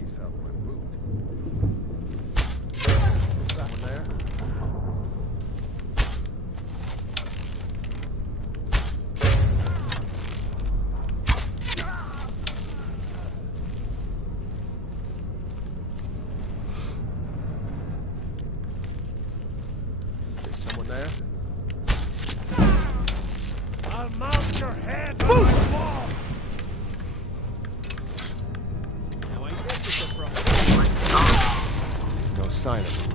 lace out my boot. Someone there? Is someone there? I'll mount your head on my wall! Now I guess it's a problem. No sign of him.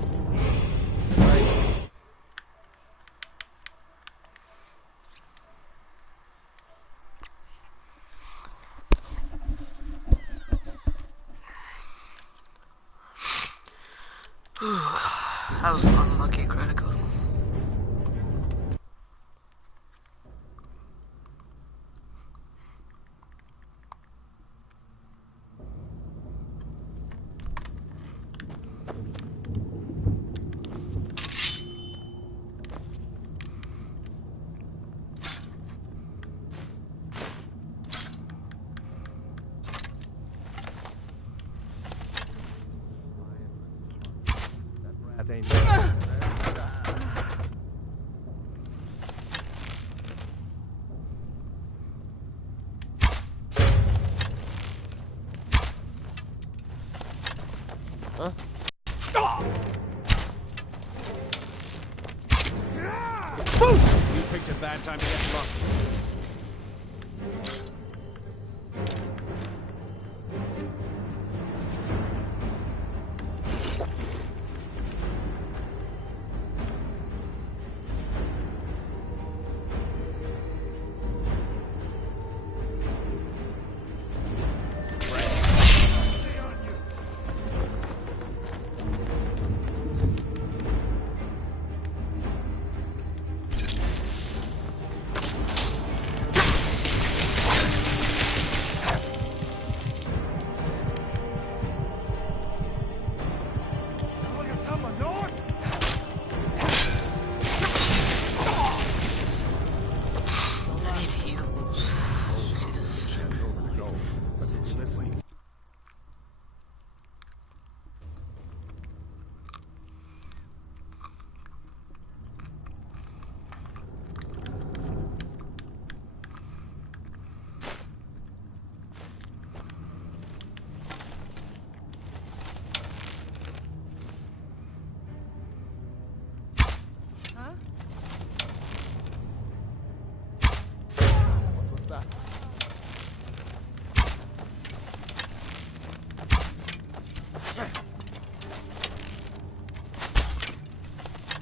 That was an unlucky critical. That ain't huh? You picked a bad time to get drunk.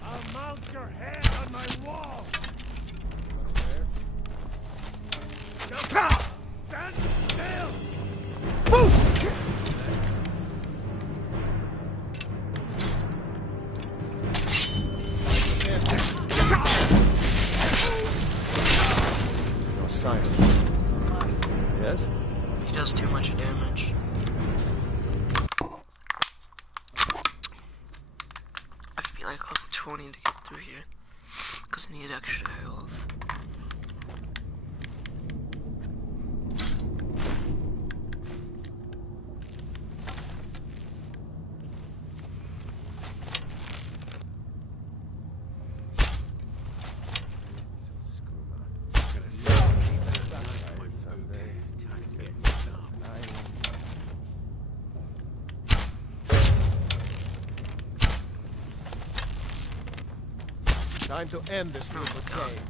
I'll mount your head on my wall! Stand still! No sign of him. Yes? He does too much damage. I feel like level 20 to get through here, because I need extra health. Time to end this little game.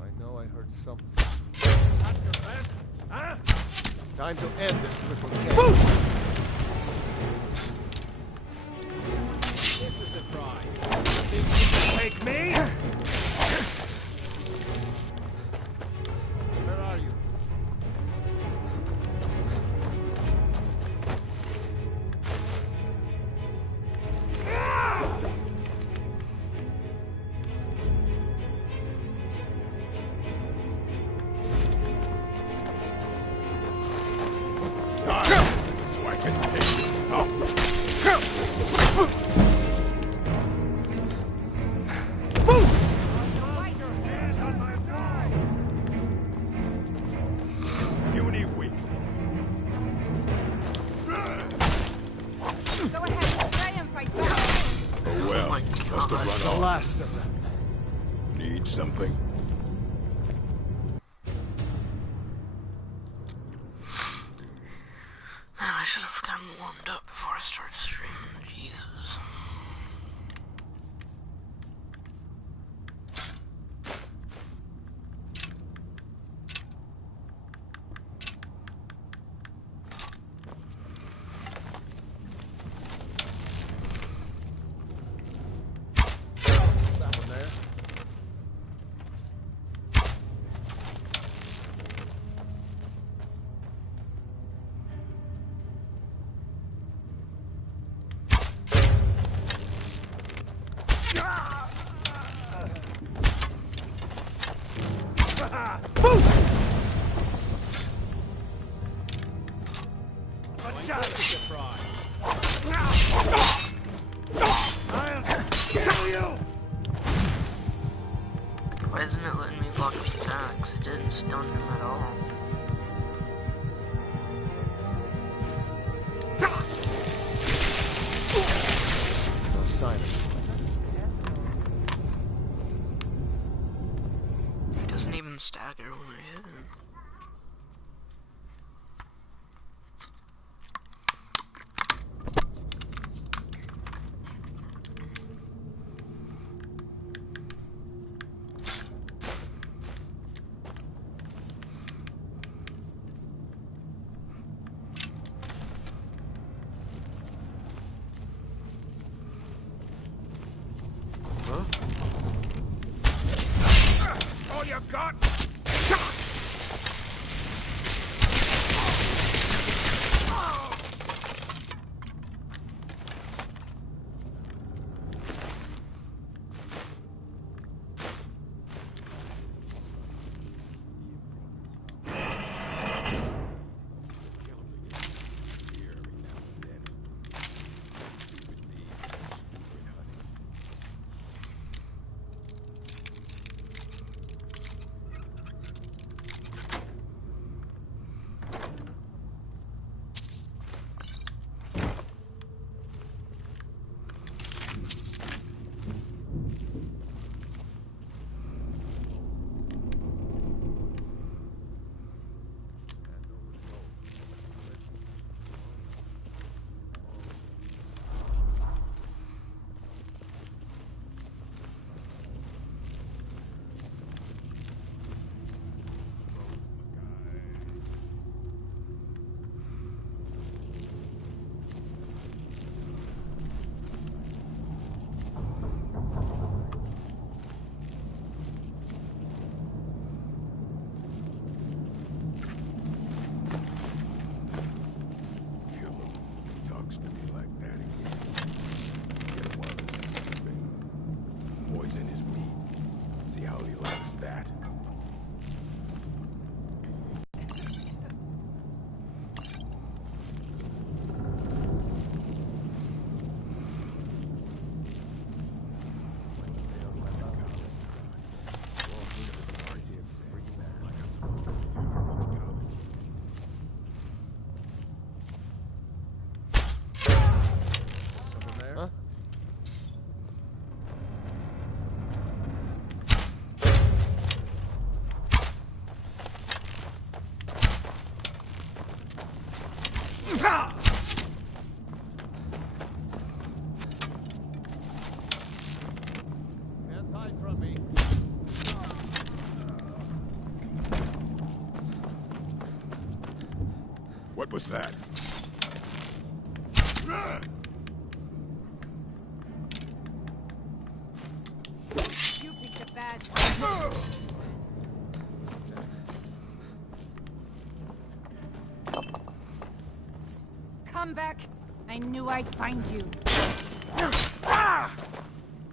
I know I heard something. That's your best, huh? Time to end this little game. This is a try. Think you can take me? Where are you? the last of them. Need something? Man, I should have gotten warmed up before I started streaming. Jesus. Someone there? Why isn't it letting me block his attacks? It didn't stun him at all. No sign of He doesn't even stagger when I hit him. All you got? Poison his meat. See how he likes that. someone there? Huh? Can't hide from me. What was that? You picked a bad Come back. I knew I'd find you.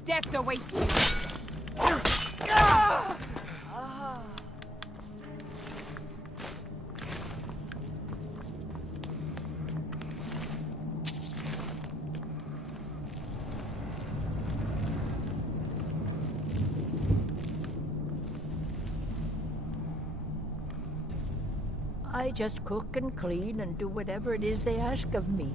Death awaits you. I just cook and clean and do whatever it is they ask of me.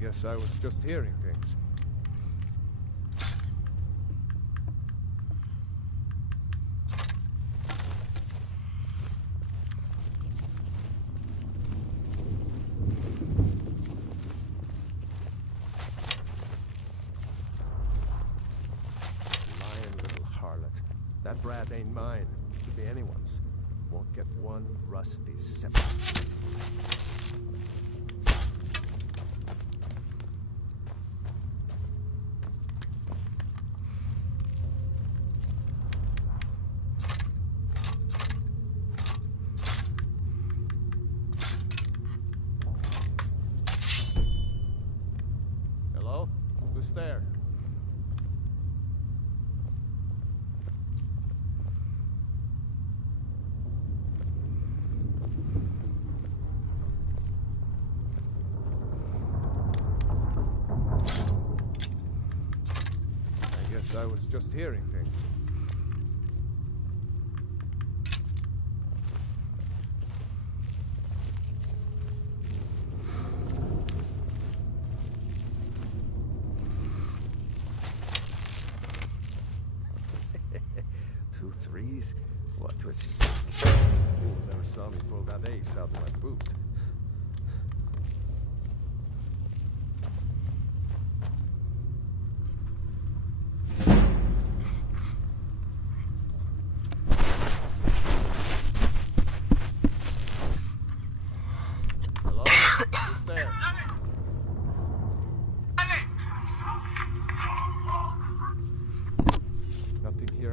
guess I was just hearing things. That brat ain't mine. Could be anyone's. Won't get one rusty scepter. Hello? Who's there? I was just hearing things. Two threes? What was he? Fool never saw me pull that ace out of my boot.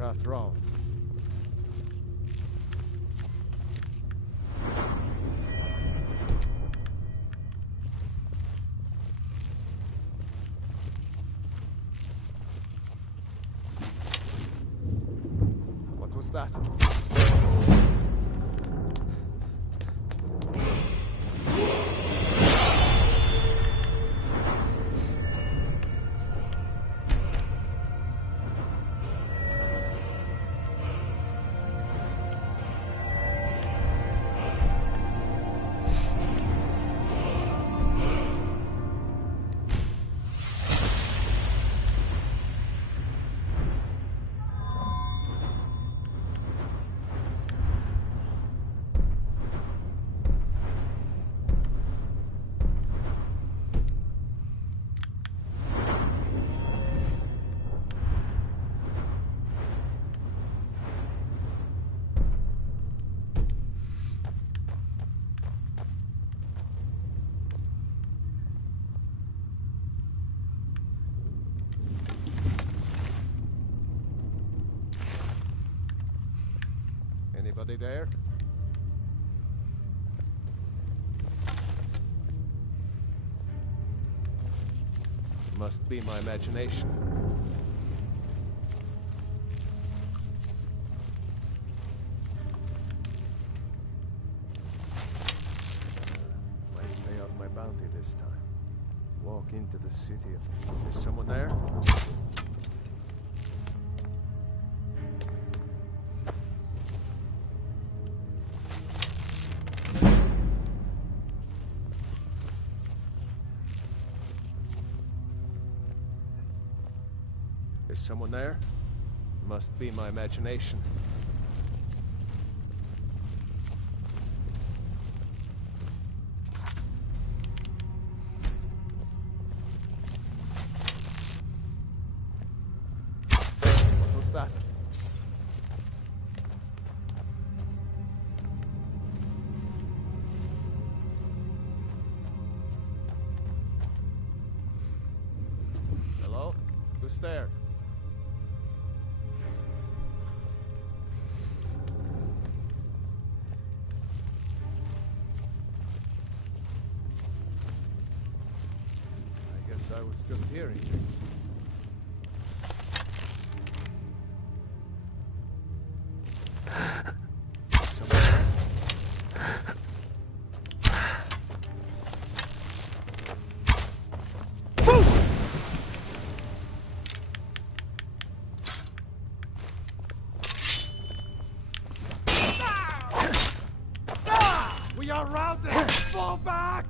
After all. What was that? Anybody there? Must be my imagination. Might pay off my bounty this time. Walk into the city of... Is someone there? Is someone there? Must be my imagination. What was that? Hello? Who's there? I was just hearing things. We are routed! Fall back!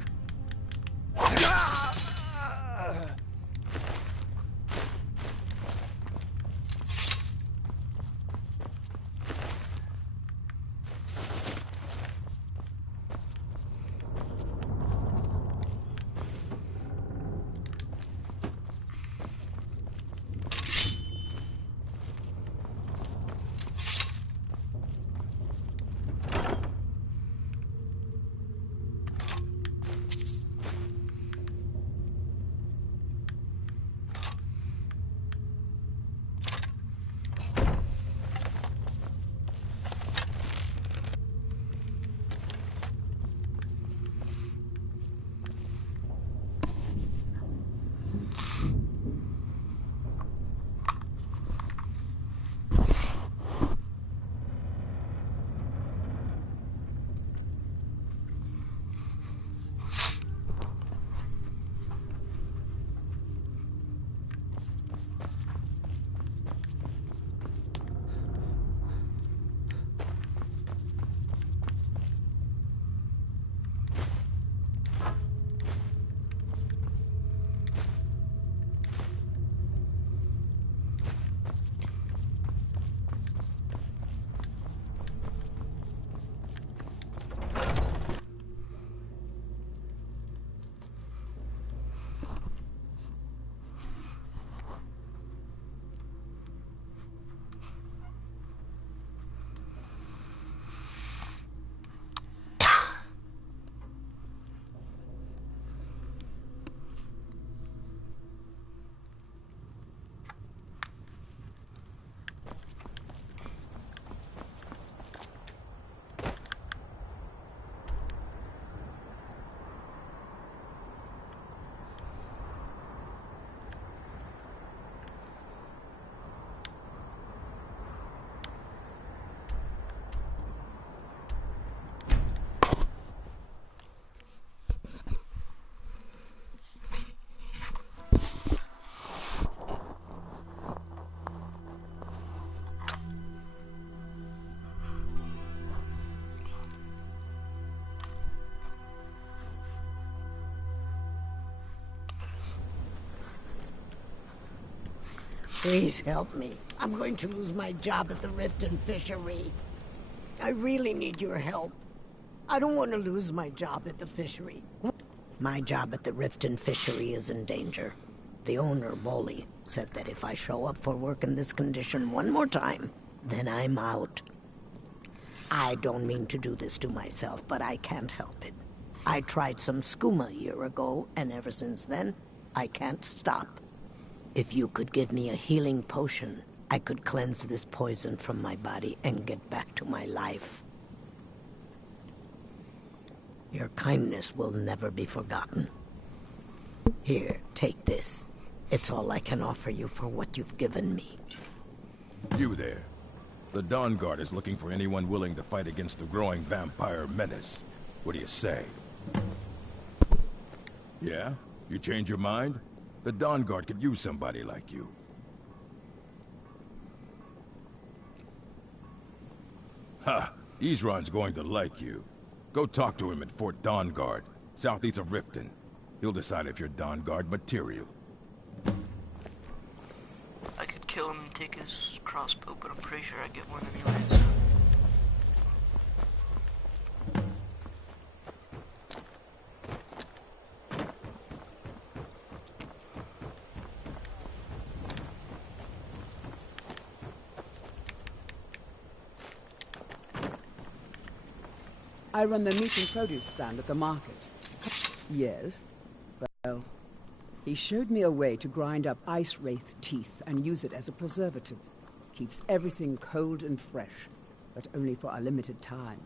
Please help me. I'm going to lose my job at the Riften fishery. I really need your help. I don't want to lose my job at the fishery. My job at the Riften fishery is in danger. The owner, Bolly, said that if I show up for work in this condition one more time, then I'm out. I don't mean to do this to myself, but I can't help it. I tried some skooma a year ago, and ever since then, I can't stop. If you could give me a healing potion, I could cleanse this poison from my body and get back to my life. Your kindness will never be forgotten. Here, take this. It's all I can offer you for what you've given me. You there. The Dawn Guard is looking for anyone willing to fight against the growing vampire menace. What do you say? Yeah? You change your mind? The Dawn Guard could use somebody like you. Ha! Isran's going to like you. Go talk to him at Fort Dawn Guard, southeast of Riften. He'll decide if you're Dawn Guard material. I could kill him and take his crossbow, but I'm pretty sure I get one anyways. I run the meat and produce stand at the market. Yes? Well, he showed me a way to grind up ice wraith teeth and use it as a preservative. Keeps everything cold and fresh, but only for a limited time.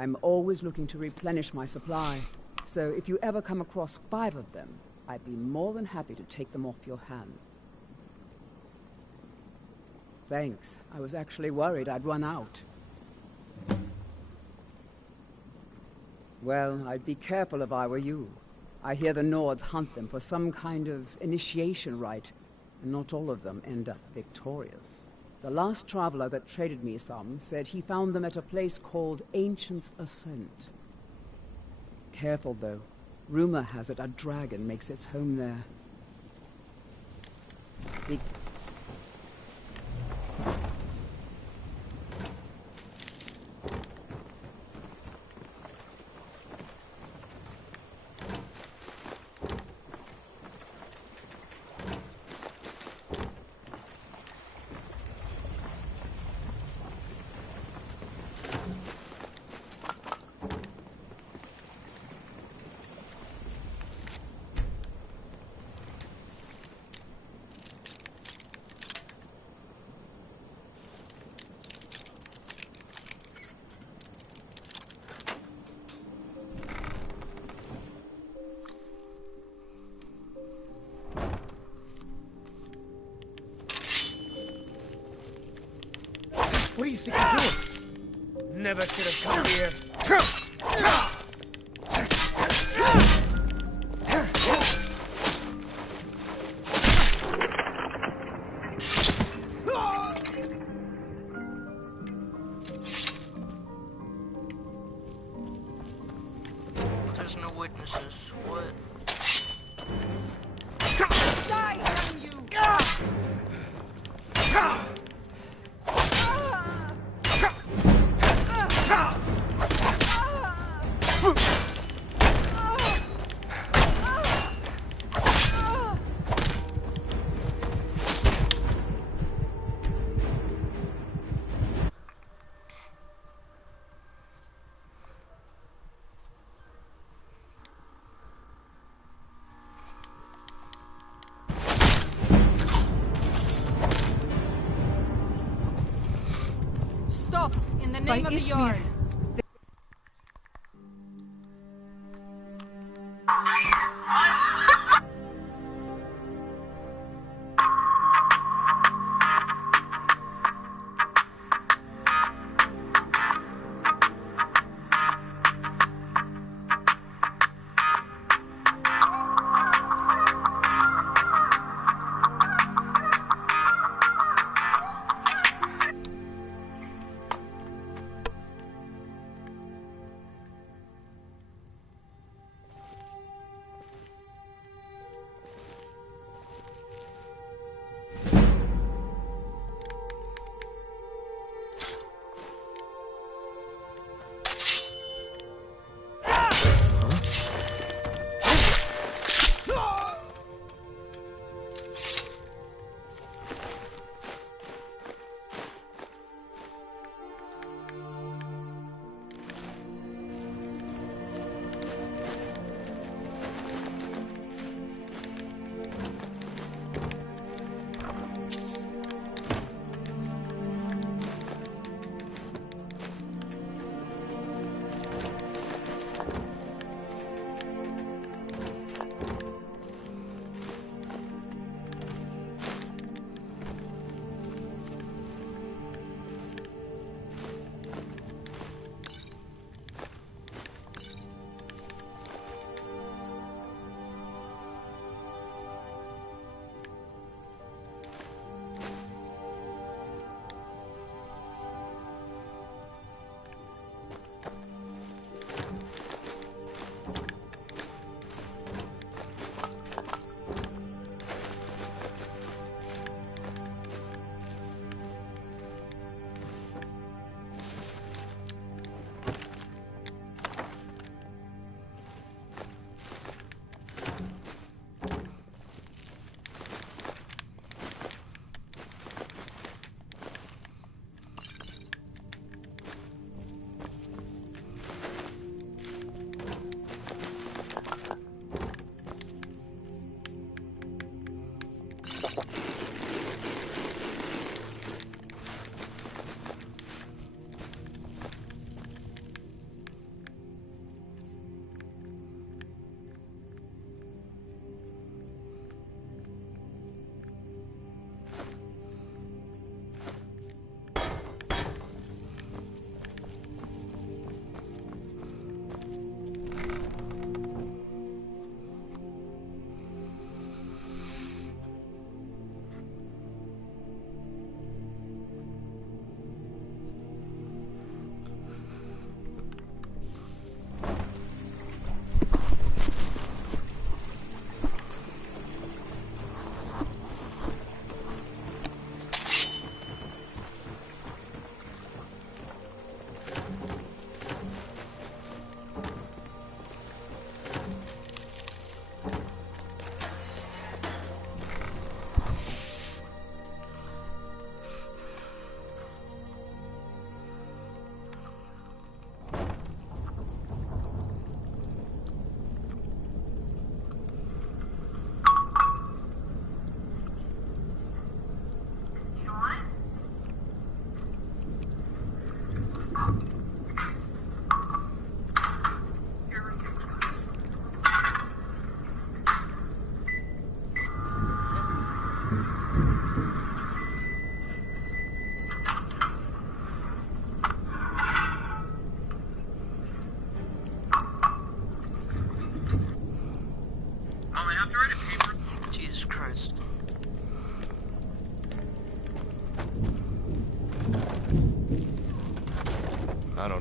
I'm always looking to replenish my supply, so if you ever come across 5 of them, I'd be more than happy to take them off your hands. Thanks. I was actually worried I'd run out. Well, I'd be careful if I were you. I hear the Nords hunt them for some kind of initiation rite, and not all of them end up victorious. The last traveler that traded me some said he found them at a place called Ancient's Ascent. Careful, though. Rumor has it a dragon makes its home there. What do you think you're doing? Never should have come here. There's no witnesses. What? Die, damn you! Stop! In the name of the yard!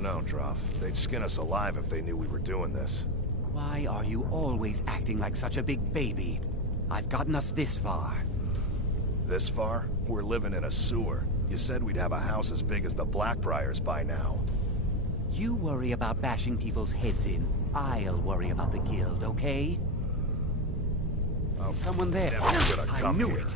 know, Droff. They'd skin us alive if they knew we were doing this. Why are you always acting like such a big baby? I've gotten us this far. This far? We're living in a sewer. You said we'd have a house as big as the Blackbriars by now. You worry about bashing people's heads in. I'll worry about the guild, okay? Oh, someone there. Never gonna I come knew here. it.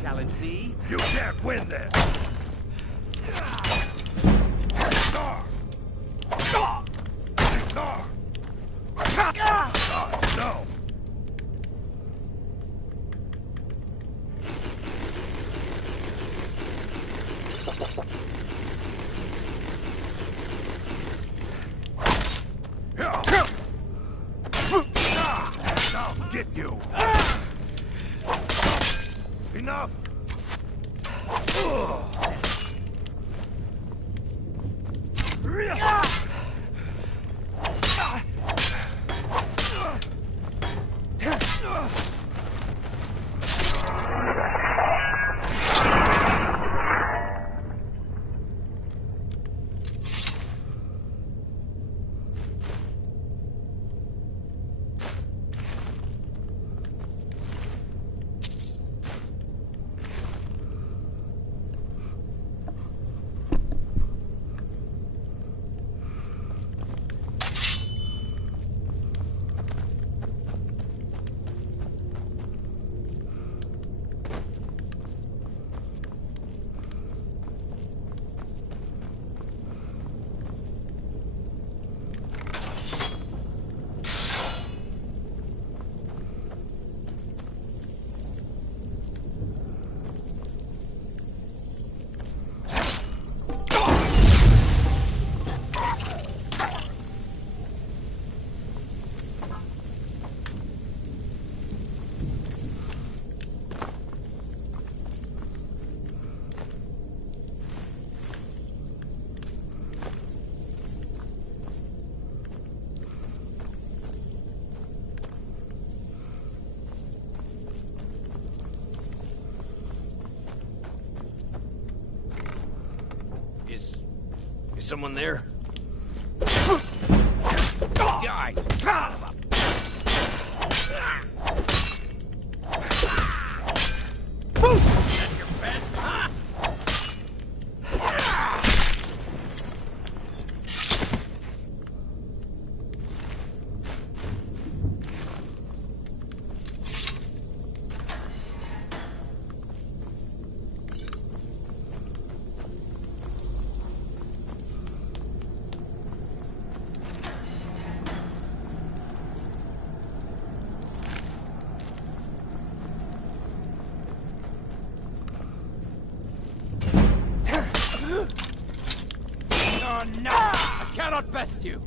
Challenge me? You can't win this! No! I'll get you! Enough! Is someone there? Die! That's your best, huh? Oh no! I cannot best you!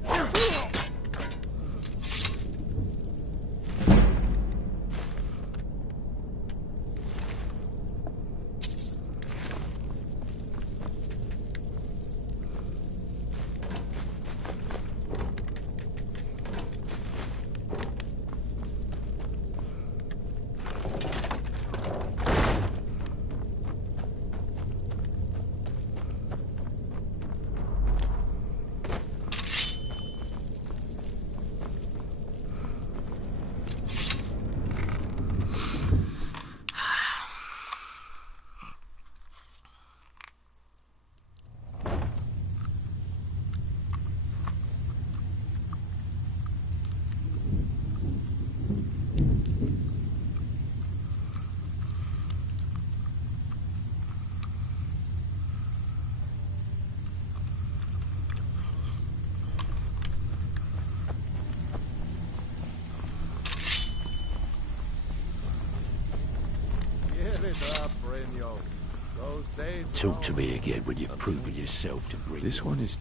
Talk to me again when you've proven yourself to bring. This one is...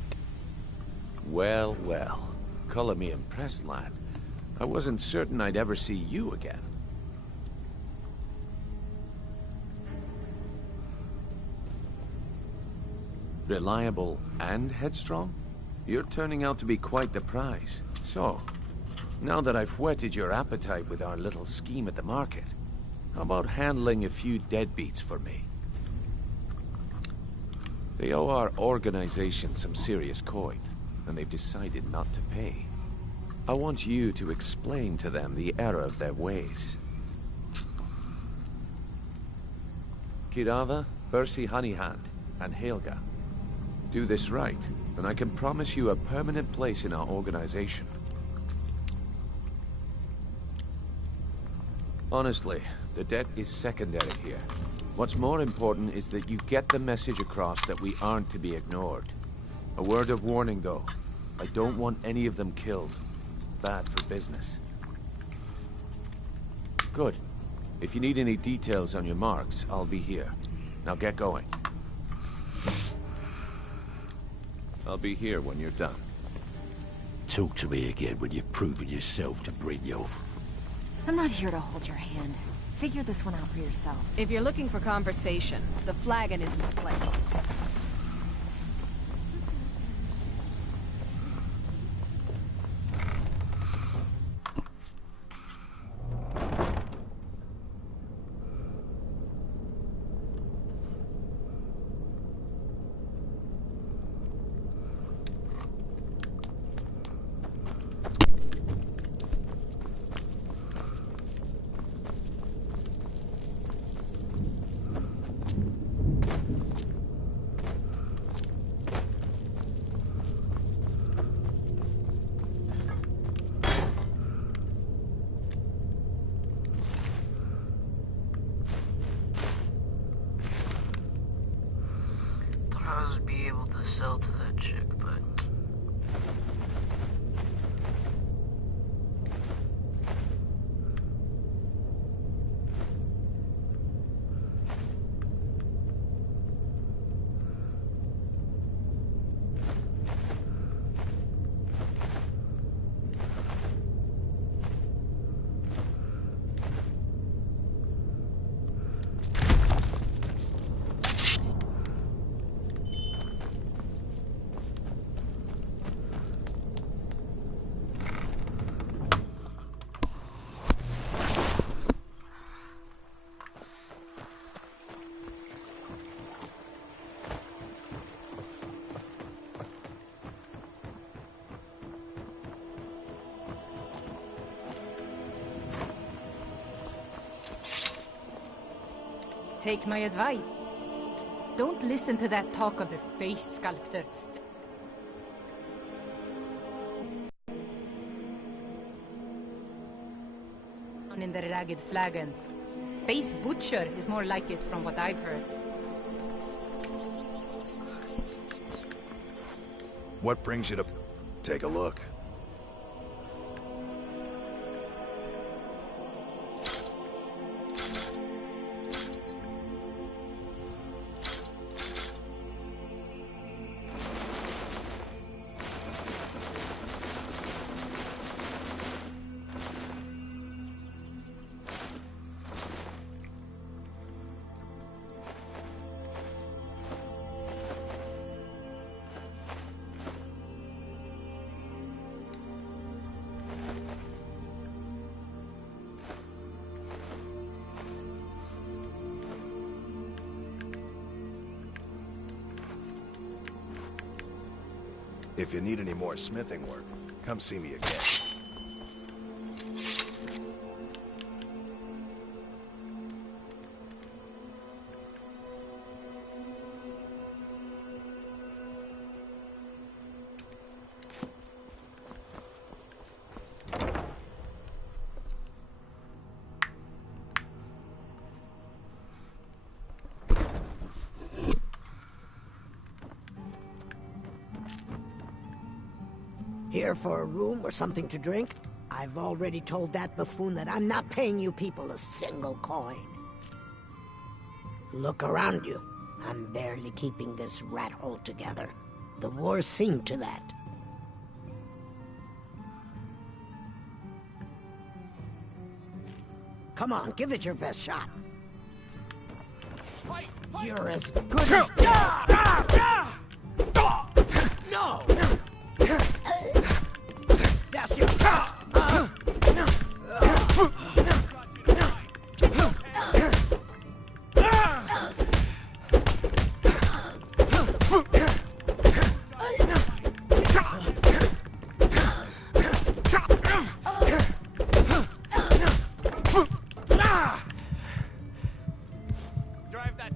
Well, well. Color me impressed, lad. I wasn't certain I'd ever see you again. Reliable and headstrong? You're turning out to be quite the prize. So, Now that I've whetted your appetite with our little scheme at the market, how about handling a few deadbeats for me? They owe our organization some serious coin, and they've decided not to pay. I want you to explain to them the error of their ways. Kirava, Percy Honeyhand, and Helga. Do this right, and I can promise you a permanent place in our organization. Honestly, the debt is secondary here. What's more important is that you get the message across that we aren't to be ignored. A word of warning, though. I don't want any of them killed. Bad for business. Good. If you need any details on your marks, I'll be here. Now get going. I'll be here when you're done. Talk to me again when you've proven yourself to Brynjolf. I'm not here to hold your hand. Figure this one out for yourself. If you're looking for conversation, the flagon isn't the place. Be able to sell to that chick, but Take my advice. Don't listen to that talk of the face sculptor. In the ragged flagon. Face butcher is more like it from what I've heard. What brings you to take a look? If you need any more smithing work, come see me again. Here for a room or something to drink? I've already told that buffoon that I'm not paying you people a single coin. Look around you. I'm barely keeping this rat hole together. The war's seen to that. Come on, give it your best shot. You're as good as dead. No! That's your...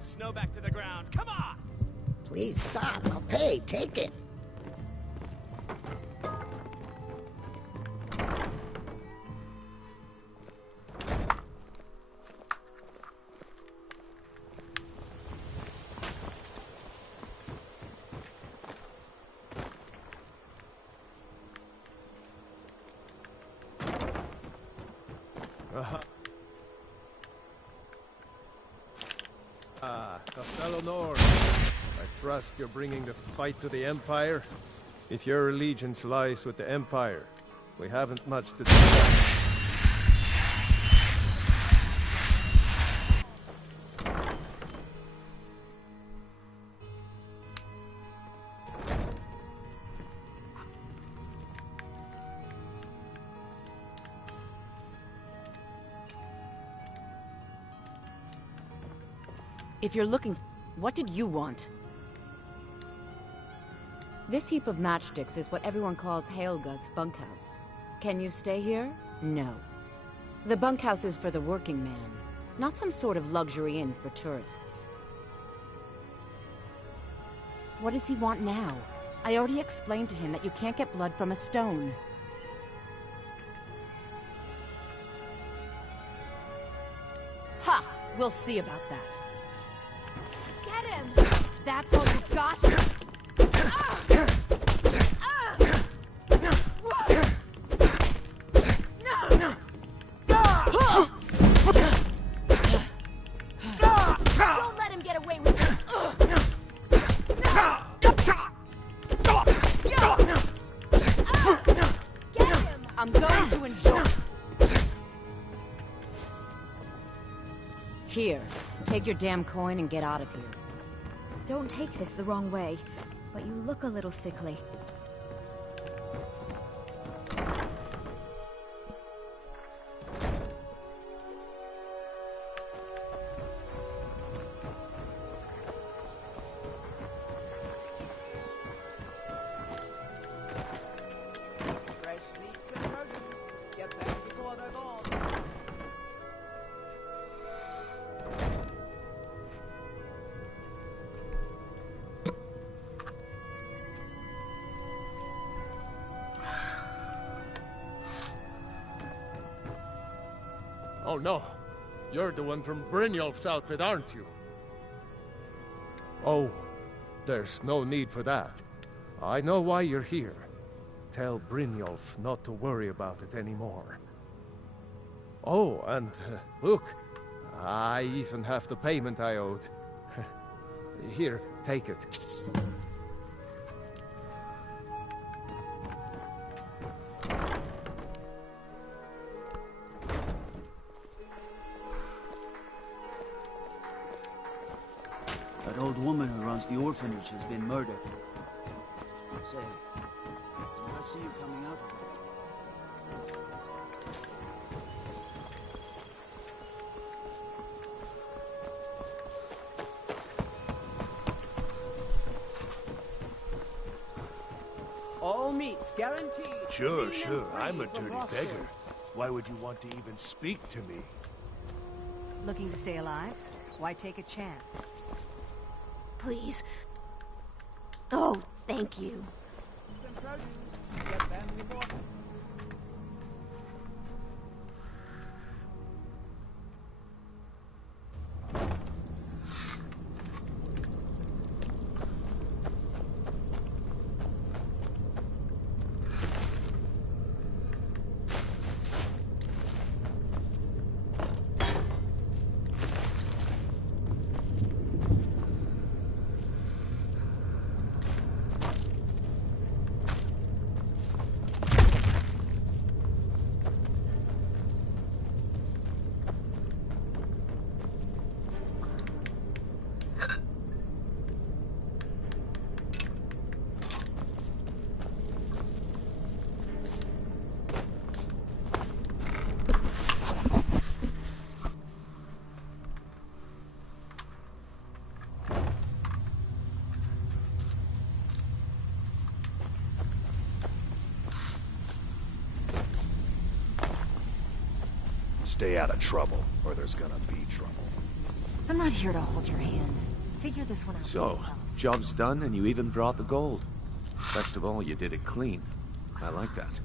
snow back to the ground. Come on! Please stop. I'll pay. Take it. Fellow Nord, I trust you're bringing the fight to the Empire. If your allegiance lies with the Empire, we haven't much to discuss. If you're looking... What did you want? This heap of matchsticks is what everyone calls Helga's bunkhouse. Can you stay here? No. The bunkhouse is for the working man, not some sort of luxury inn for tourists. What does he want now? I already explained to him that you can't get blood from a stone. Ha! We'll see about that. Get him! That's all you've got? Don't let him get away with this! Get him! I'm going to enjoy. Here, take your damn coin and get out of here. Don't take this the wrong way, but you look a little sickly. Fresh meats and produce. Get them before they're gone. Oh no, you're the one from Brynjolf's outfit, aren't you? Oh, there's no need for that. I know why you're here. Tell Brynjolf not to worry about it anymore. Oh, and look, I even have the payment I owed. Here, take it. That old woman who runs the orphanage has been murdered. Say, did I see you coming out of it? All meats guaranteed. Sure, I'm a dirty beggar. Why would you want to even speak to me? Looking to stay alive? Why take a chance? Please. Oh, thank you. Some produce. Get them before... Stay out of trouble, or there's gonna be trouble. I'm not here to hold your hand. Figure this one out for So, yourself. job's done and you even brought the gold. Best of all, you did it clean. I like that.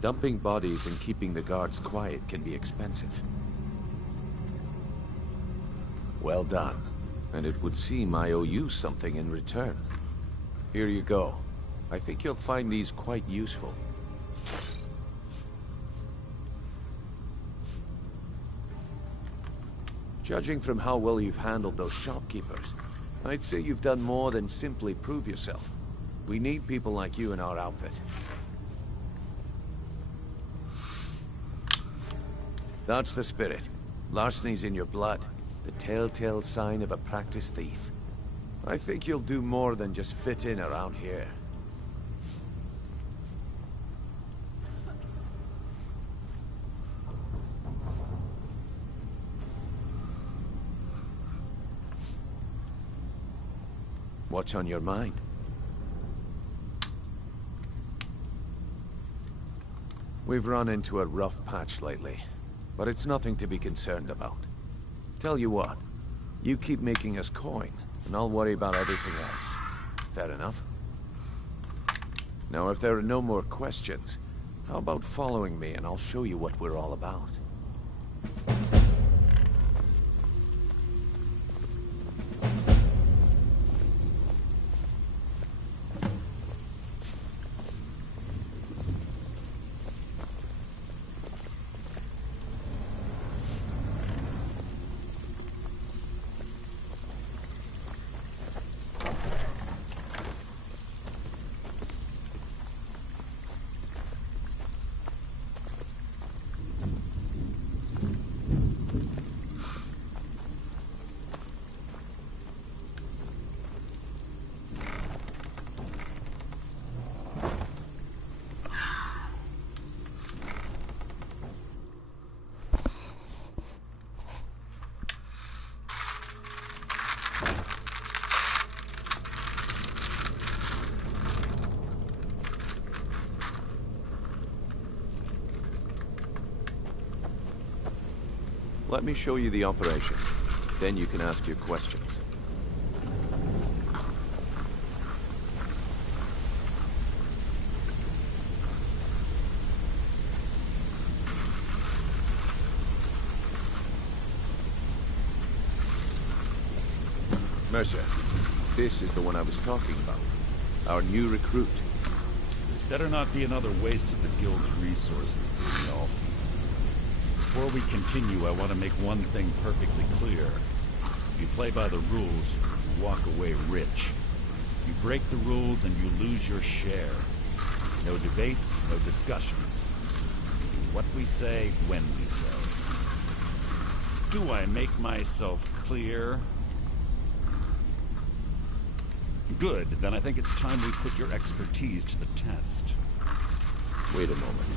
Dumping bodies and keeping the guards quiet can be expensive. Well done. And it would seem I owe you something in return. Here you go. I think you'll find these quite useful. Judging from how well you've handled those shopkeepers, I'd say you've done more than simply prove yourself. We need people like you in our outfit. That's the spirit. Larceny's in your blood. The telltale sign of a practiced thief. I think you'll do more than just fit in around here. What's on your mind? We've run into a rough patch lately, but it's nothing to be concerned about. Tell you what, you keep making us coin, and I'll worry about everything else. Fair enough? Now, if there are no more questions, how about following me and I'll show you what we're all about? Let me show you the operation. Then you can ask your questions. Mercer, this is the one I was talking about. Our new recruit. This better not be another waste of the guild's resources, Brynjolf. Before we continue, I want to make one thing perfectly clear. If you play by the rules, you walk away rich. You break the rules and you lose your share. No debates, no discussions. We do what we say, when we say. Do I make myself clear? Good, then I think it's time we put your expertise to the test. Wait a moment.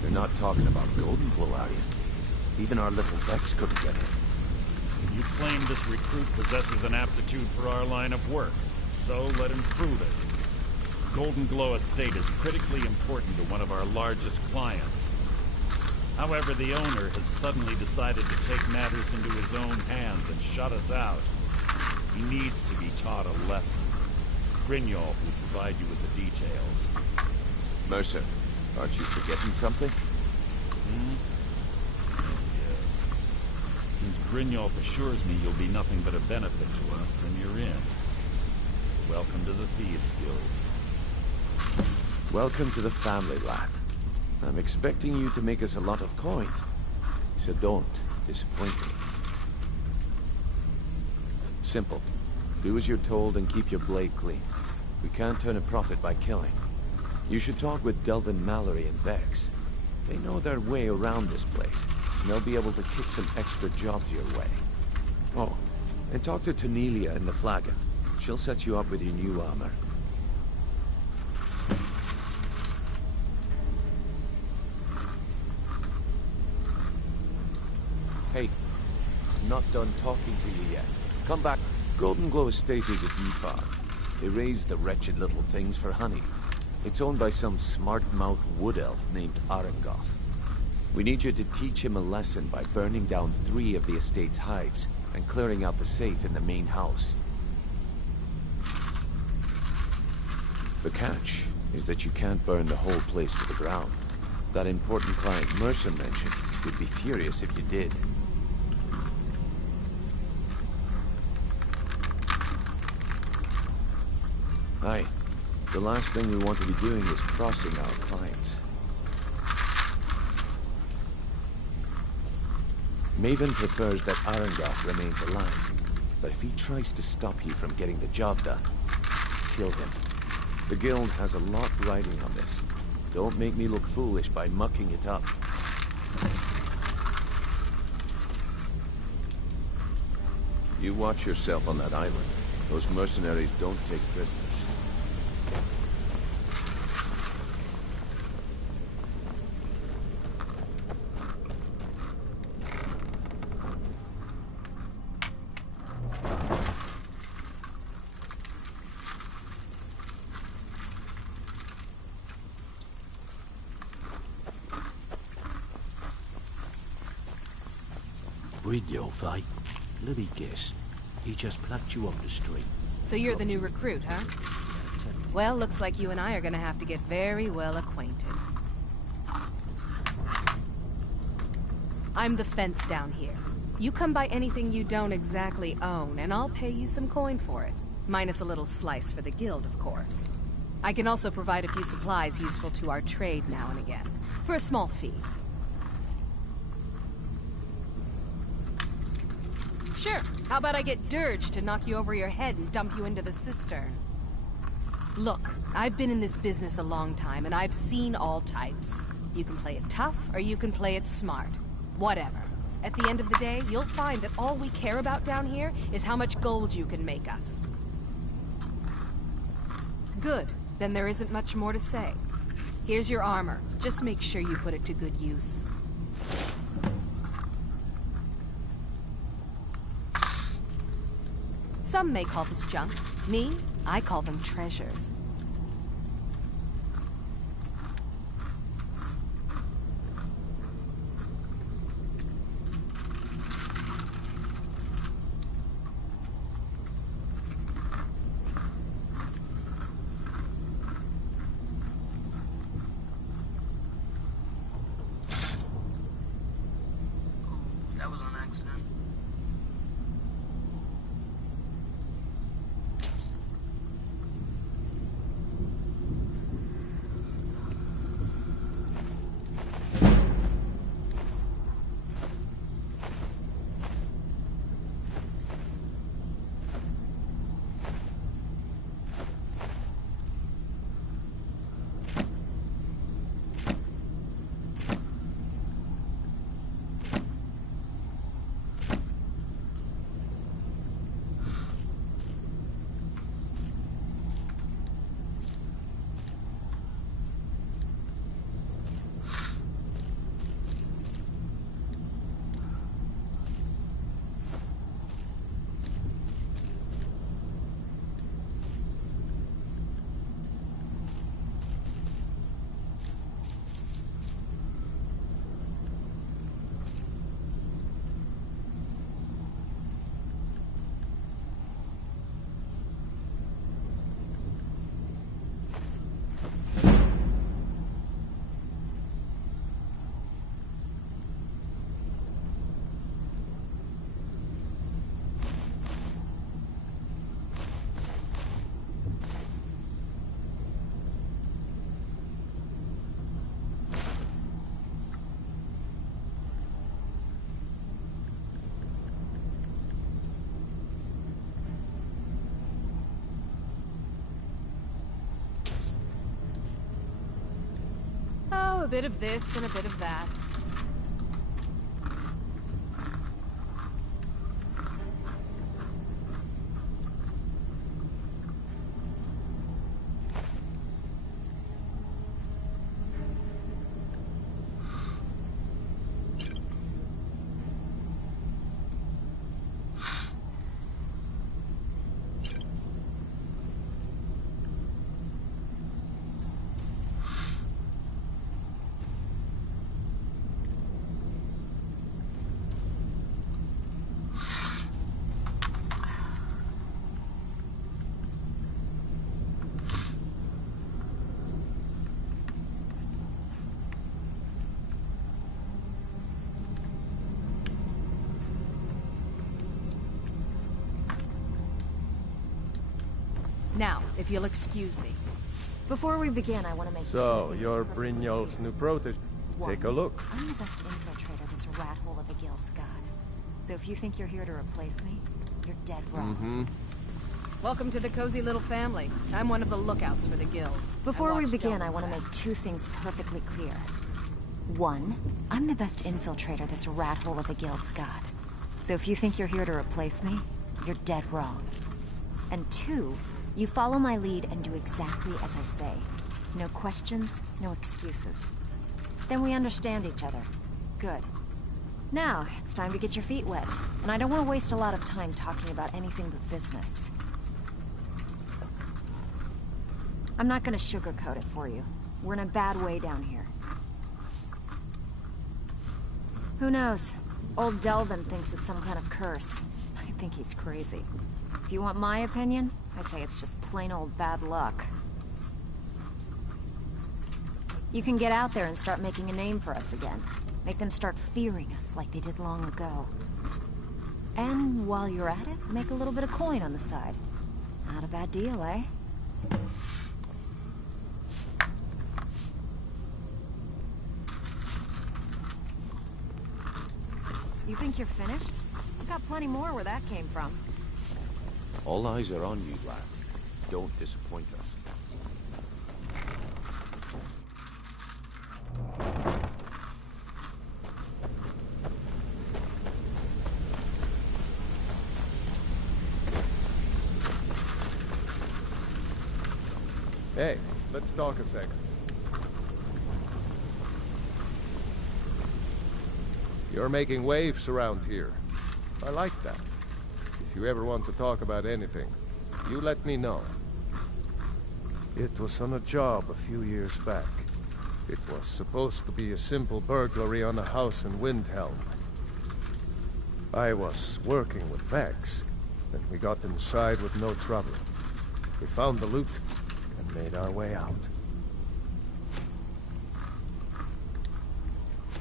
You're not talking about Golden Glow, are you? Even our little Vex couldn't get it. You claim this recruit possesses an aptitude for our line of work, so let him prove it. Golden Glow Estate is critically important to one of our largest clients. However, the owner has suddenly decided to take matters into his own hands and shut us out. He needs to be taught a lesson. Brynjolf will provide you with the details. Mercer, aren't you forgetting something? Since Brynjolf assures me you'll be nothing but a benefit to us, then you're in. Welcome to the Thieves Guild. Welcome to the family, lad. I'm expecting you to make us a lot of coin. So don't disappoint me. Simple. Do as you're told and keep your blade clean. We can't turn a profit by killing. You should talk with Delvin Mallory and Vex. They know their way around this place. And they'll be able to kick some extra jobs your way. Oh, and talk to Tanelia in the Flagon. She'll set you up with your new armor. Hey, I'm not done talking to you yet. Come back. Golden Glow Estate is a bee farm. They raise the wretched little things for honey. It's owned by some smart-mouthed wood elf named Arengoth. We need you to teach him a lesson by burning down 3 of the estate's hives. and clearing out the safe in the main house. The catch is that you can't burn the whole place to the ground. That important client Mercer mentioned would be furious if you did. Aye. The last thing we want to be doing is crossing our clients. Maven prefers that Arengoth remains alive, but if he tries to stop you from getting the job done, kill him. The Guild has a lot riding on this. Don't make me look foolish by mucking it up. You watch yourself on that island. Those mercenaries don't take prisoners. Brynjolf, eh? Let me guess. He just plucked you off the street. So you're the new recruit, huh? Well, looks like you and I are gonna have to get very well acquainted. I'm the fence down here. You come by anything you don't exactly own, and I'll pay you some coin for it. Minus a little slice for the guild, of course. I can also provide a few supplies useful to our trade now and again, for a small fee. Sure. How about I get Dirge to knock you over your head and dump you into the cistern? Look, I've been in this business a long time, and I've seen all types. You can play it tough, or you can play it smart. Whatever. At the end of the day, you'll find that all we care about down here is how much gold you can make us. Good. Then there isn't much more to say. Here's your armor. Just make sure you put it to good use. Some may call this junk. Me, I call them treasures. That was on accident. Oh, a bit of this and a bit of that. Now, if you'll excuse me. Before we begin, I want to make So, you're Brynjolf's new protege. Take a look. I'm the best infiltrator this rat hole of a guild's got. So if you think you're here to replace me, you're dead wrong. Welcome to the cozy little family. I'm one of the lookouts for the guild. Before we begin, I want to make two things perfectly clear. One, I'm the best infiltrator this rat hole of a guild's got. So if you think you're here to replace me, you're dead wrong. And two, you follow my lead and do exactly as I say. No questions, no excuses. Then we understand each other. Good. Now, it's time to get your feet wet. And I don't want to waste a lot of time talking about anything but business. I'm not gonna sugarcoat it for you. We're in a bad way down here. Who knows? Old Delvin thinks it's some kind of curse. I think he's crazy. If you want my opinion, I'd say it's just plain old bad luck. You can get out there and start making a name for us again. Make them start fearing us like they did long ago. And while you're at it, make a little bit of coin on the side. Not a bad deal, eh? You think you're finished? I've got plenty more where that came from. All eyes are on you, lad. Don't disappoint us. Hey, let's talk a second. You're making waves around here. I like that. If you ever want to talk about anything, you let me know. It was on a job a few years back. It was supposed to be a simple burglary on a house in Windhelm. I was working with Vex, and we got inside with no trouble. We found the loot and made our way out.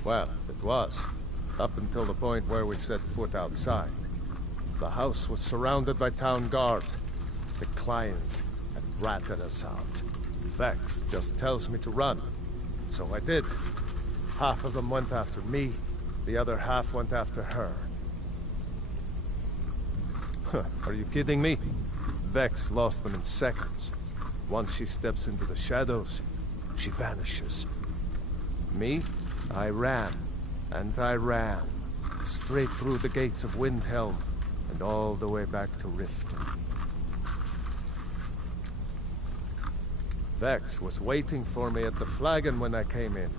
Well, it was. Up until the point where we set foot outside. The house was surrounded by town guard. The client had ratted us out. Vex just tells me to run. So I did. Half of them went after me, the other half went after her. Huh, are you kidding me? Vex lost them in seconds. Once she steps into the shadows, she vanishes. Me? I ran. And I ran, straight through the gates of Windhelm, and all the way back to Riften. Vex was waiting for me at the flagon when I came in,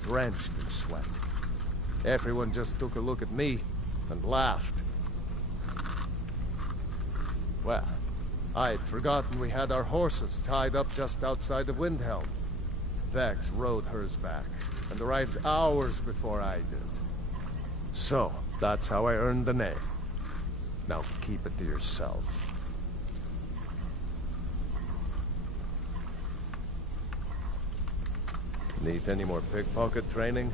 drenched in sweat. Everyone just took a look at me and laughed. Well, I'd forgotten we had our horses tied up just outside of Windhelm. Vex rode hers back, and arrived hours before I did. So, that's how I earned the name. Now keep it to yourself. Need any more pickpocket training?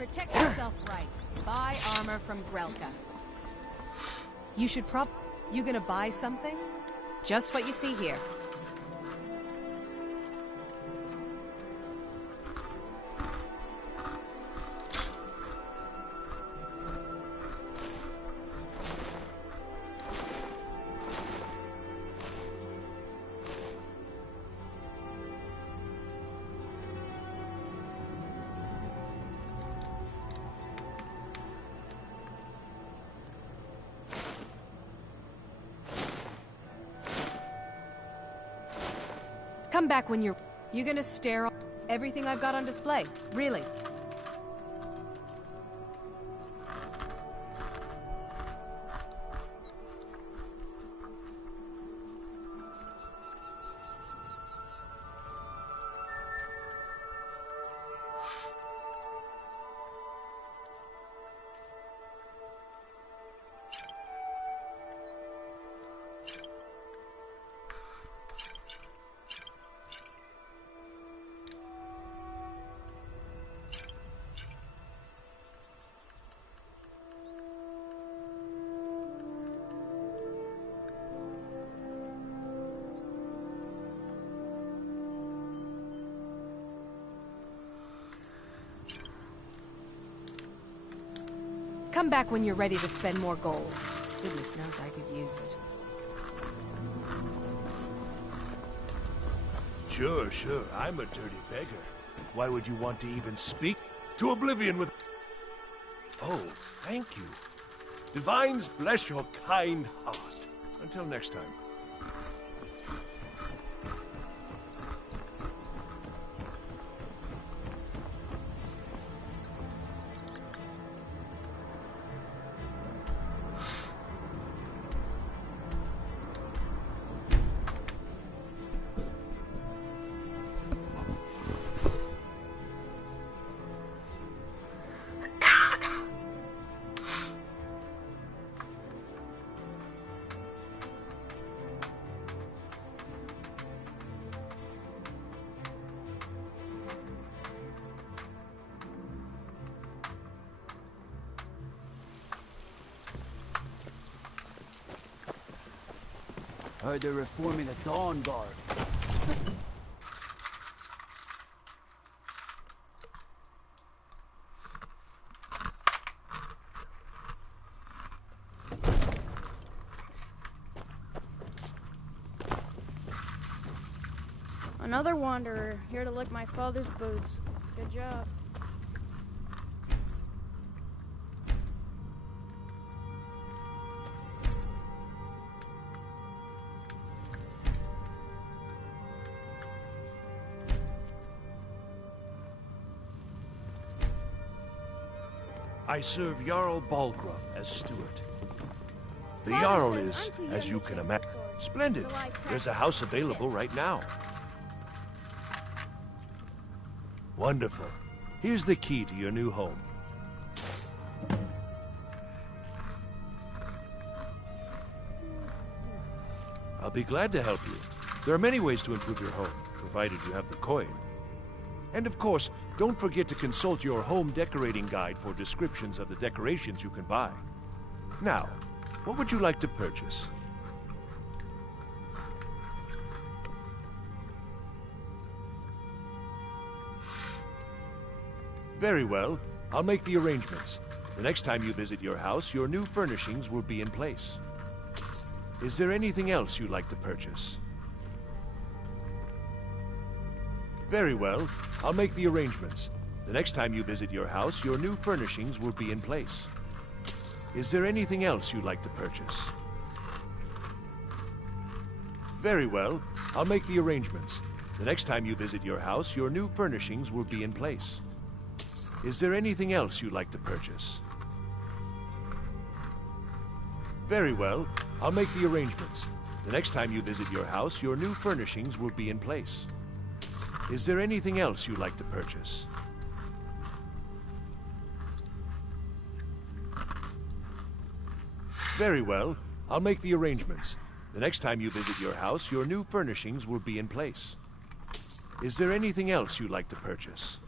Protect yourself right. Buy armor from Grelka. You should You gonna buy something? Just what you see here. Come back when you're gonna stare at everything I've got on display. Really. Come back when you're ready to spend more gold. Goodness knows I could use it. Sure, sure. I'm a dirty beggar. Why would you want to even speak to oblivion with... Oh, thank you. Divines bless your kind heart. Until next time. Heard they're reforming the Dawn Guard. Another wanderer, here to lick my father's boots. Good job. I serve Jarl Balgruuf as steward. The Jarl is, as you can imagine, splendid. There's a house available right now. Wonderful. Here's the key to your new home. I'll be glad to help you. There are many ways to improve your home, provided you have the coin. And of course, don't forget to consult your home decorating guide for descriptions of the decorations you can buy. Now, what would you like to purchase? Very well. I'll make the arrangements. The next time you visit your house, your new furnishings will be in place. Is there anything else you'd like to purchase? Very well. I'll make the arrangements. The next time you visit your house, your new furnishings will be in place. Is there anything else you'd like to purchase? Very well. I'll make the arrangements. The next time you visit your house, your new furnishings will be in place. Is there anything else you'd like to purchase? Very well. I'll make the arrangements. The next time you visit your house, your new furnishings will be in place. Is there anything else you'd like to purchase? Very well. I'll make the arrangements. The next time you visit your house, your new furnishings will be in place. Is there anything else you'd like to purchase?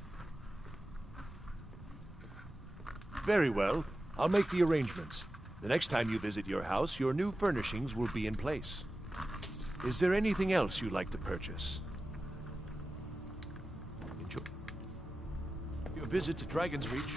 Very well. I'll make the arrangements. The next time you visit your house, your new furnishings will be in place. Is there anything else you'd like to purchase? Enjoy your visit to Dragon's Reach.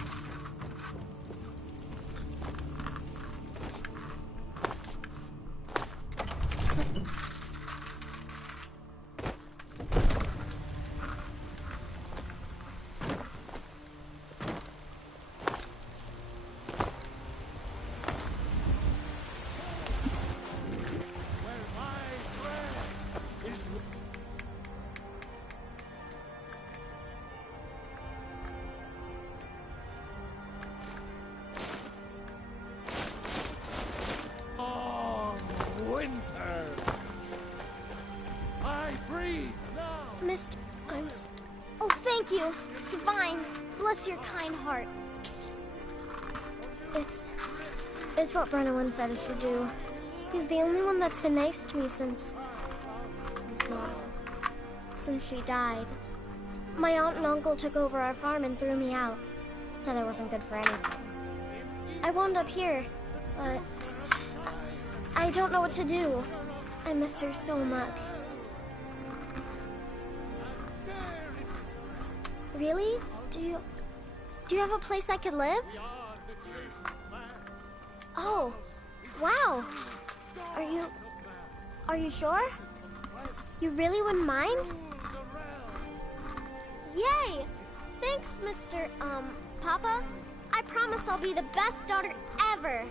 Oh, thank you. Divines, bless your kind heart. It's what Brennan said I should do. He's the only one that's been nice to me since Mom. Since she died. My aunt and uncle took over our farm and threw me out. Said I wasn't good for anything. I wound up here, but I don't know what to do. I miss her so much. Really? Do you have a place I could live? Oh, wow. Are you sure? You really wouldn't mind? Yay! Thanks, Mr. Papa. I promise I'll be the best daughter ever.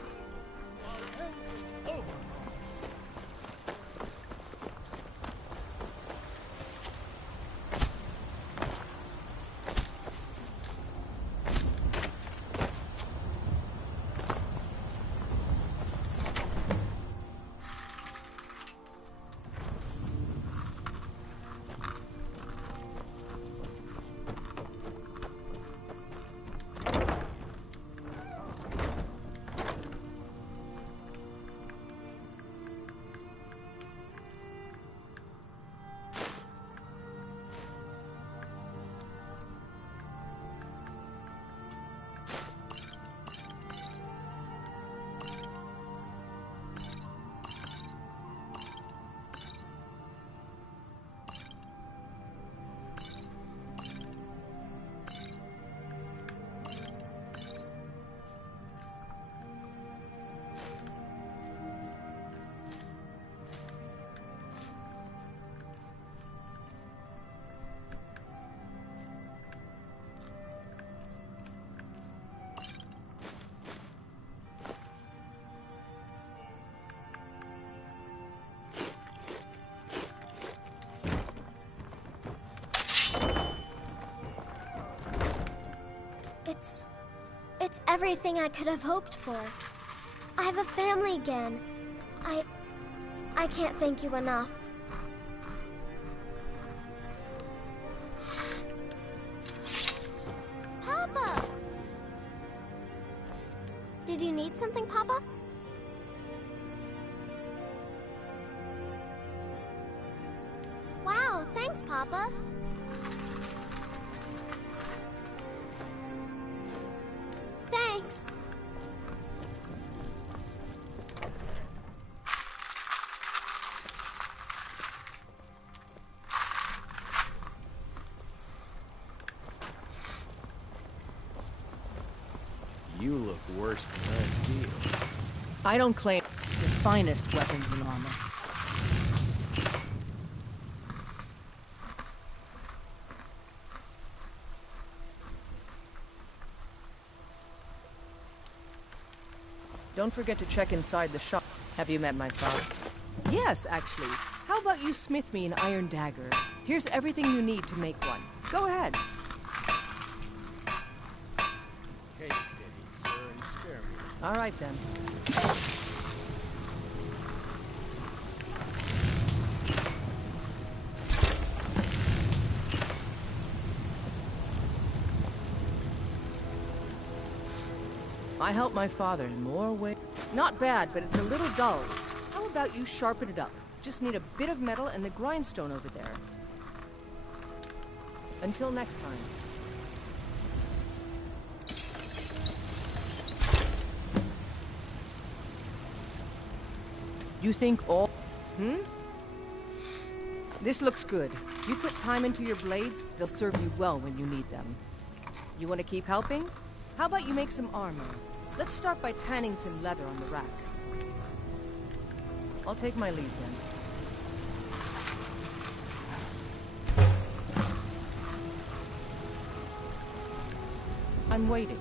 It's everything I could have hoped for. I have a family again. I can't thank you enough. Papa! Did you need something, Papa? Wow, thanks, Papa. Thanks. You look worse than I feel. I don't claim the finest weapons and armor. Don't forget to check inside the shop. Have you met my father? Yes, actually. How about you smith me an iron dagger? Here's everything you need to make one. Go ahead. All right, then. I helped my father in more ways. Not bad, but it's a little dull. How about you sharpen it up? Just need a bit of metal and the grindstone over there. Until next time. You think all... This looks good. You put time into your blades, they'll serve you well when you need them. You want to keep helping? How about you make some armor? Let's start by tanning some leather on the rack. I'll take my leave then. I'm waiting.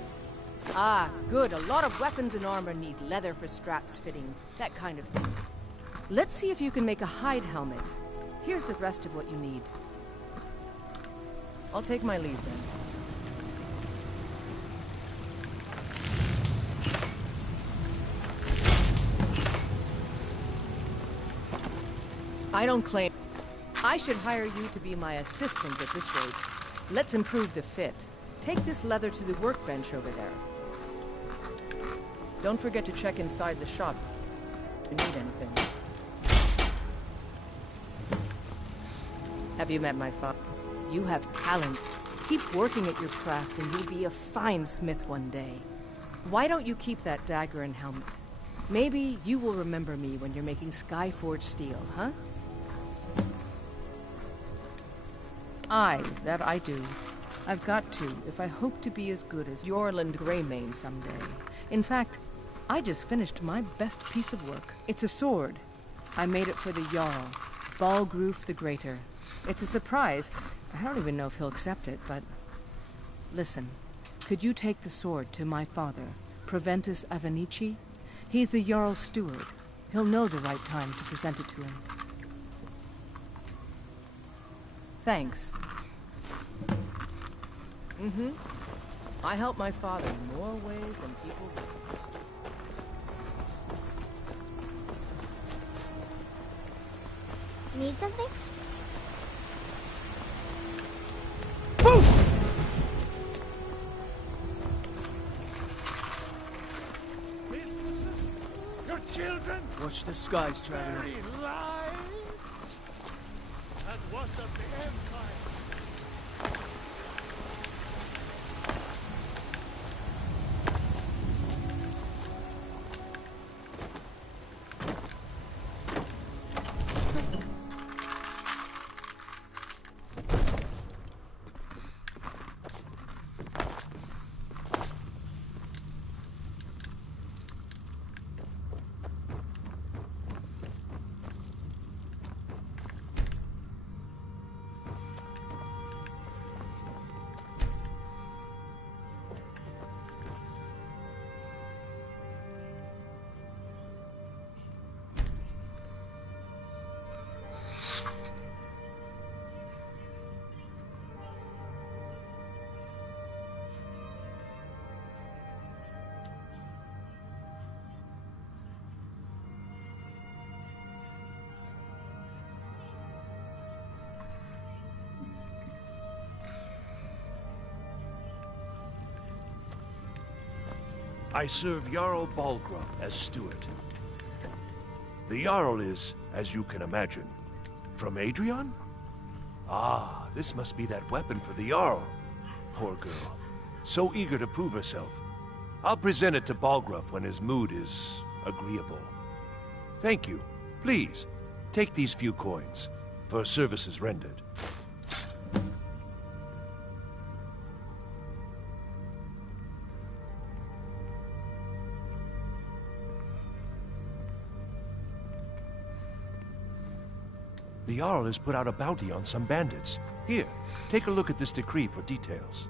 Ah, good. A lot of weapons and armor need leather for straps fitting, that kind of thing. Let's see if you can make a hide helmet. Here's the rest of what you need. I'll take my leave then. I don't claim... I should hire you to be my assistant at this rate. Let's improve the fit. Take this leather to the workbench over there. Don't forget to check inside the shop if you need anything. Have you met my father? You have talent. Keep working at your craft and you'll be a fine smith one day. Why don't you keep that dagger and helmet? Maybe you will remember me when you're making Skyforged steel, huh? That I do. I've got to, if I hope to be as good as Yorland Greymane someday. In fact, I just finished my best piece of work. It's a sword. I made it for the Jarl, Balgruf the Greater. It's a surprise. I don't even know if he'll accept it, but... Listen, could you take the sword to my father, Proventus Avenici? He's the Jarl's steward. He'll know the right time to present it to him. Thanks. I help my father in more ways than people realize. Need something? Boosh! Businesses? Your children? Watch the skies, traveler. Very lives? And what does the Empire... I serve Jarl Balgruf as steward. The Jarl is, as you can imagine, from Adrian? Ah, this must be that weapon for the Jarl. Poor girl. So eager to prove herself. I'll present it to Balgruf when his mood is agreeable. Thank you. Please, take these few coins for services rendered. The Jarl has put out a bounty on some bandits. Here, take a look at this decree for details.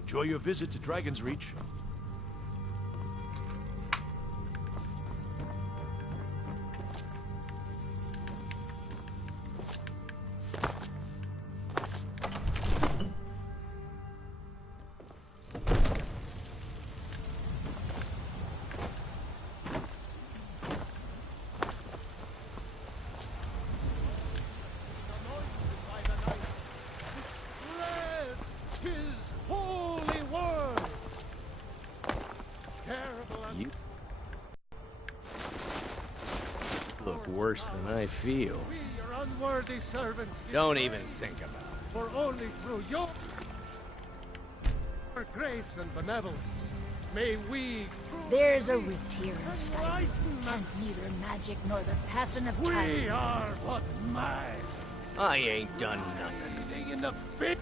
Enjoy your visit to Dragon's Reach. Worse than I feel. We, your unworthy servants, Don't even think about it. for only through your grace and benevolence may we. There's a rift here in Skyrim, and neither magic nor the passing of time. We are what mine. I ain't done nothing. Feeding in the fit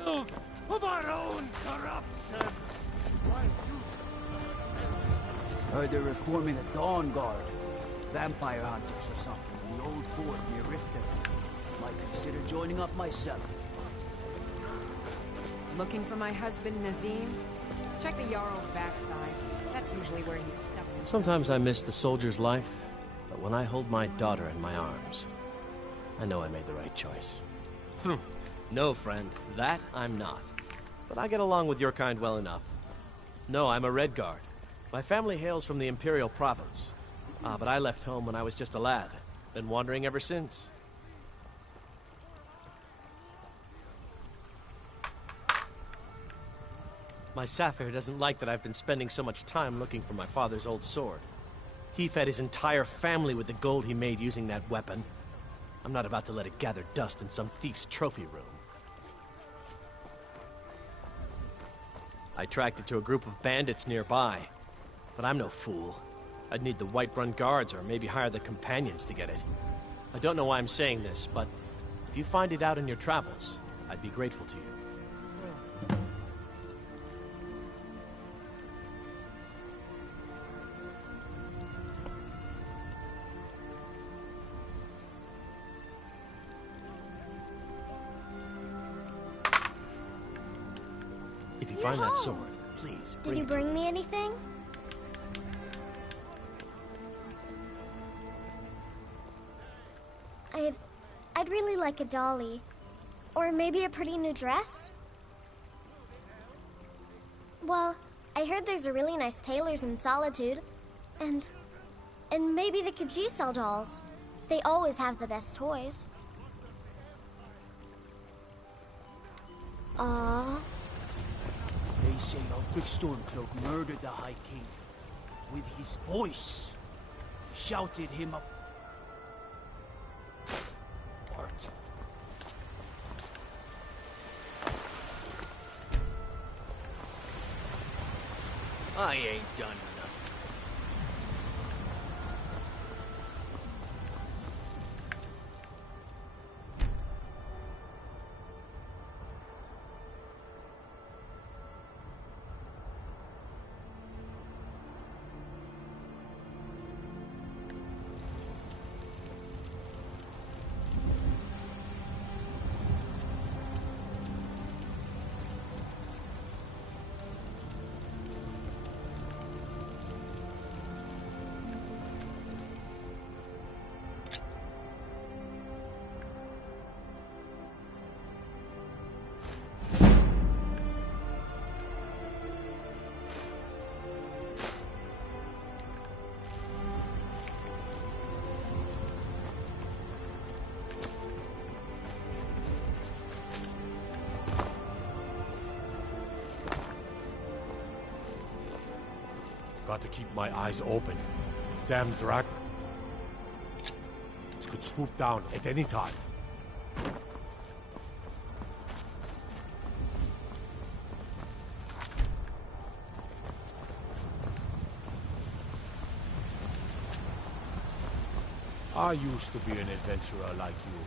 of our own corruption. While you Heard they're reforming the Dawn Guard. Vampire hunters or something in the old fort near Riften. Might consider joining up myself. Looking for my husband, Nazim? Check the Jarl's backside. That's usually where he stuffs himself. Sometimes I miss the soldier's life, but when I hold my daughter in my arms, I know I made the right choice. No, friend, that I'm not. But I get along with your kind well enough. No, I'm a Redguard. My family hails from the Imperial Province. But I left home when I was just a lad. Been wandering ever since. My Sapphire doesn't like that I've been spending so much time looking for my father's old sword. He fed his entire family with the gold he made using that weapon. I'm not about to let it gather dust in some thief's trophy room. I tracked it to a group of bandits nearby. But I'm no fool. I'd need the Whiterun guards or maybe hire the companions to get it. I don't know why I'm saying this, but if you find it out in your travels, I'd be grateful to you. If you find that sword, please Did you bring me anything? I'd really like a dolly. Or maybe a pretty new dress? Well, I heard there's a really nice tailor's in Solitude. And maybe the Khajiit sell dolls. They always have the best toys. Aww. They say Ulfric Stormcloak murdered the High King. With his voice. Shouted him up. Art. I ain't done nothing. Got to keep my eyes open. Damn dragon. It could swoop down at any time. I used to be an adventurer like you.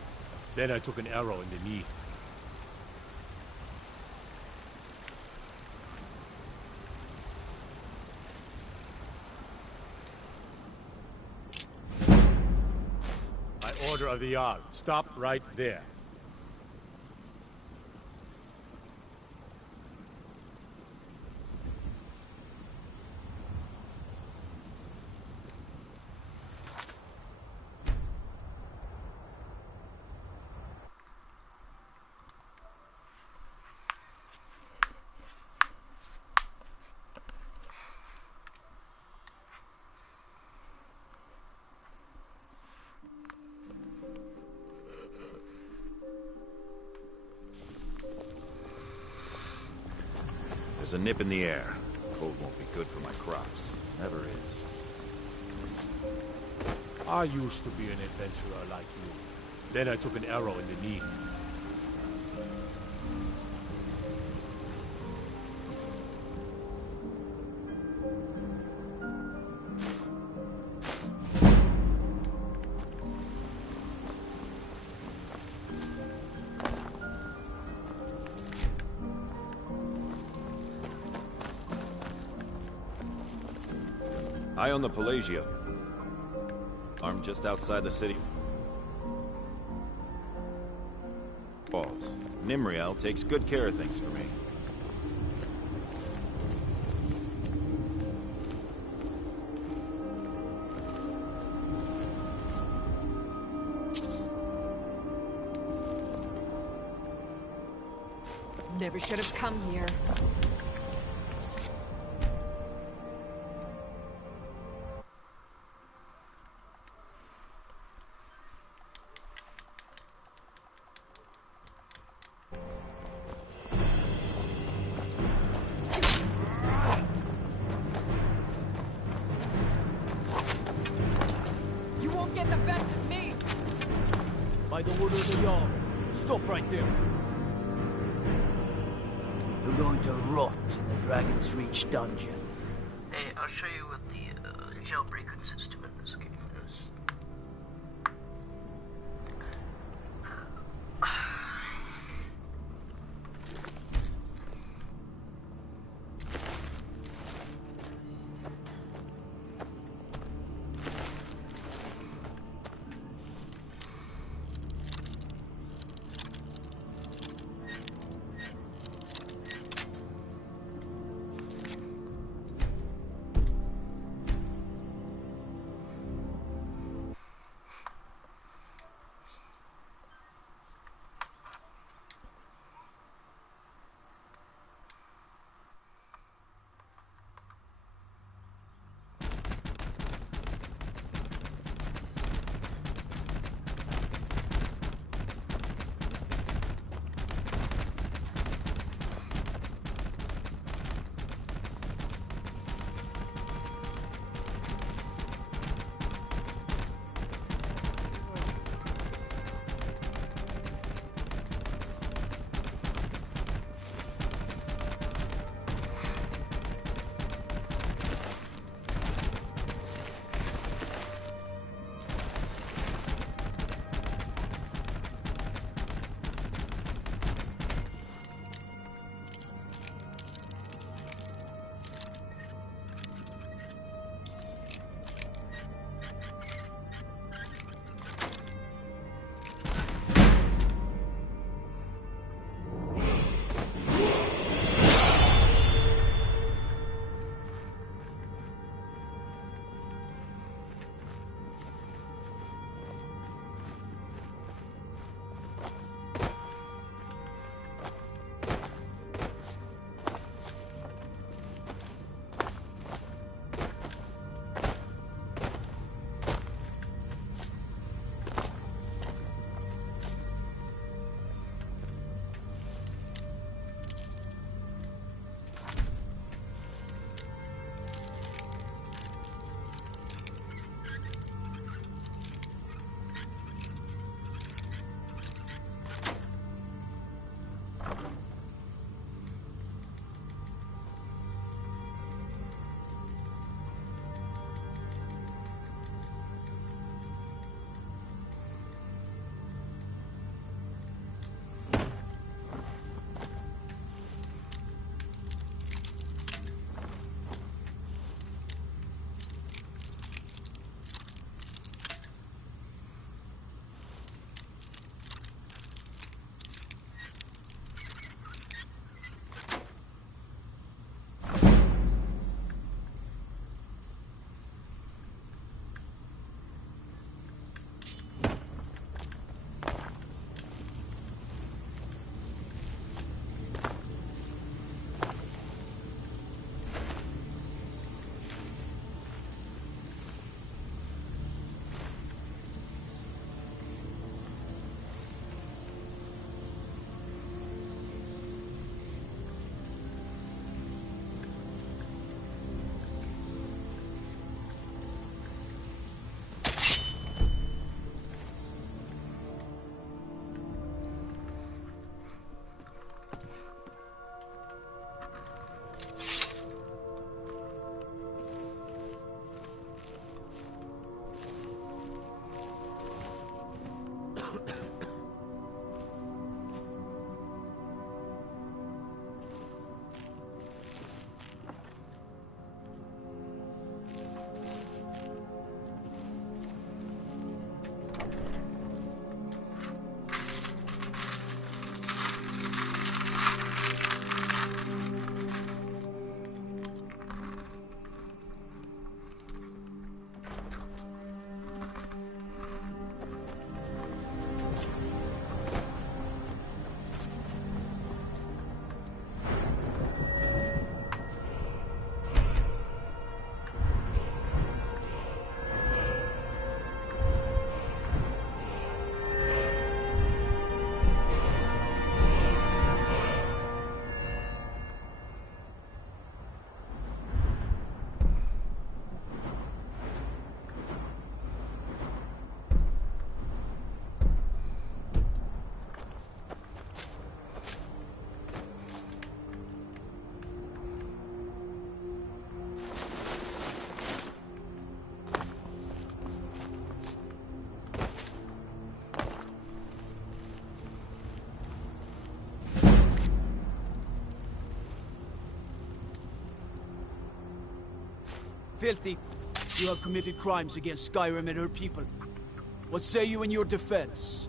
Then I took an arrow in the knee. Order of the Jarl. Stop right there. There's a nip in the air. Cold won't be good for my crops. Never is. I used to be an adventurer like you. Then I took an arrow in the knee. I own the Pelagia. Armed just outside the city walls. Nimriel takes good care of things for me. Never should have come here. By the order of the Jarl. Stop right there. You're going to rot in the Dragon's Reach dungeon. Hey, I'll show you what the jailbreaking system in this game is. Filthy. You have committed crimes against Skyrim and her people. What say you in your defense?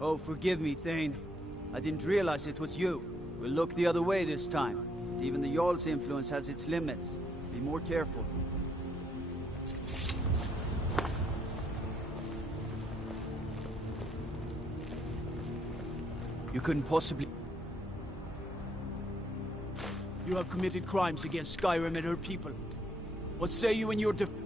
Oh, forgive me, Thane. I didn't realize it was you. We'll look the other way this time. Even the Jarl's influence has its limits. Be more careful. You couldn't possibly... You have committed crimes against Skyrim and her people. What say you in your defense?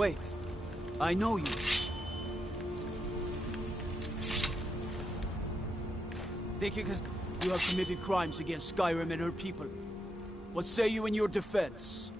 Wait. I know you. Think because you have committed crimes against Skyrim and her people. What say you in your defense?